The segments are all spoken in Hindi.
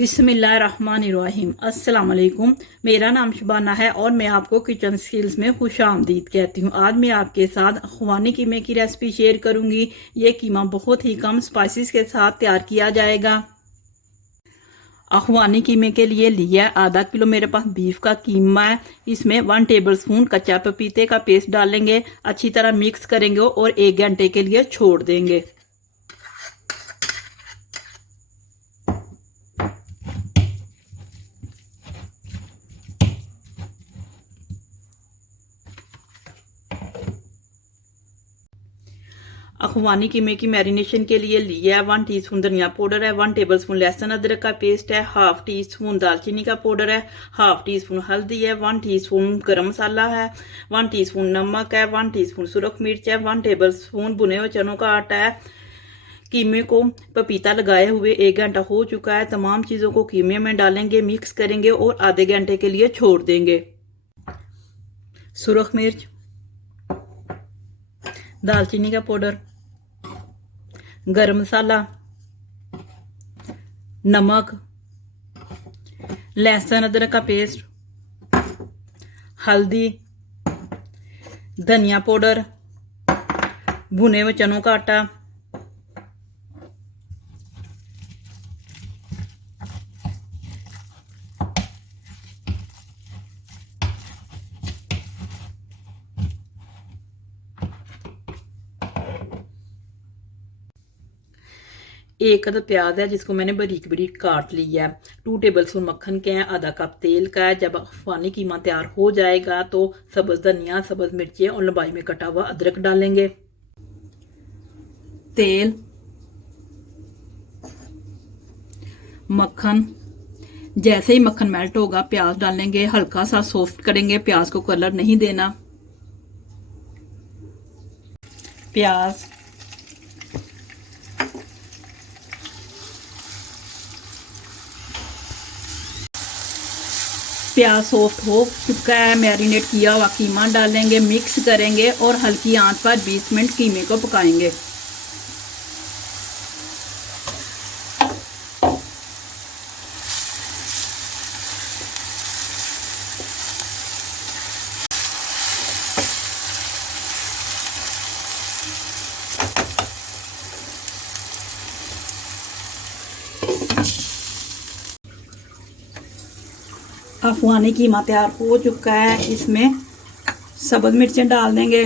बिस्मिल्लाहिर्रहमानिर्रहीम। अस्सलाम वालेकुम। मेरा नाम शबाना है और मैं आपको किचन स्किल्स में खुश आमदीद कहती हूँ। आज मैं आपके साथ अखवानी कीमे की रेसिपी शेयर करूँगी। ये कीमा बहुत ही कम स्पाइसेस के साथ तैयार किया जाएगा। अखवानी कीमे के लिए लिया है आधा किलो मेरे पास बीफ का कीमा है। इसमें 1 टेबलस्पून कच्चा पपीते का पेस्ट डालेंगे, अच्छी तरह मिक्स करेंगे और 1 घंटे के लिए छोड़ देंगे। अखवानी कीमे की मैरिनेशन के लिए लिया है 1 टीस्पून धनिया पाउडर है, 1 टेबलस्पून लहसुन अदरक का पेस्ट है, हाफ टी स्पून दालचीनी का पाउडर है, हाफ टी स्पून हल्दी है, 1 टीस्पून गरम मसाला है, 1 टीस्पून नमक है, 1 टीस्पून सुरख मिर्च है, 1 टेबलस्पून भुने हुए चनों का आटा है। कीमे को पपीता लगाए हुए 1 घंटा हो चुका है। तमाम चीज़ों को कीमे में डालेंगे, मिक्स करेंगे और आधे घंटे के लिए छोड़ देंगे। सुरख मिर्च, दालचीनी का पाउडर, गरम मसाला, नमक, लहसुन अदरक का पेस्ट, हल्दी, धनिया पाउडर, भुने हुए चनों का आटा, एक अदद प्याज है जिसको मैंने बारीक बारीक काट लिया है। 2 टेबलस्पून मक्खन के हैं, आधा कप तेल का है। जब अफगानी कीमा तैयार हो जाएगा तो सब्ज धनिया, सब्ज मिर्चें और लंबाई में कटा हुआ अदरक डालेंगे। तेल, मक्खन, जैसे ही मक्खन मेल्ट होगा प्याज डालेंगे, हल्का सा सॉफ्ट करेंगे, प्याज को कलर नहीं देना। प्याज, प्याज सॉफ्ट हो चुका है, मैरिनेट किया हुआ कीमा डालेंगे, मिक्स करेंगे और हल्की आंच पर 20 मिनट कीमे को पकाएंगे। अफगानी कीमा तैयार हो चुका है। इसमें सब्ज मिर्चें डाल देंगे,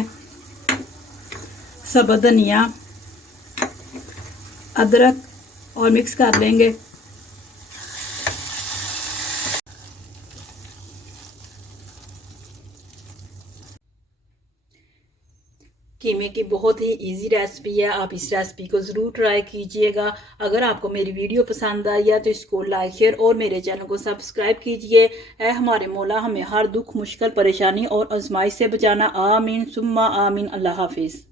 सब्ज धनिया, अदरक और मिक्स कर लेंगे। कीमे की बहुत ही इजी रेसिपी है, आप इस रेसिपी को ज़रूर ट्राई कीजिएगा। अगर आपको मेरी वीडियो पसंद आई है तो इसको लाइक शेयर और मेरे चैनल को सब्सक्राइब कीजिए। ऐ हमारे मौला हमें हर दुख, मुश्किल, परेशानी और आजमाइश से बचाना। आमीन सुम्मा आमीन। अल्लाह हाफिज़।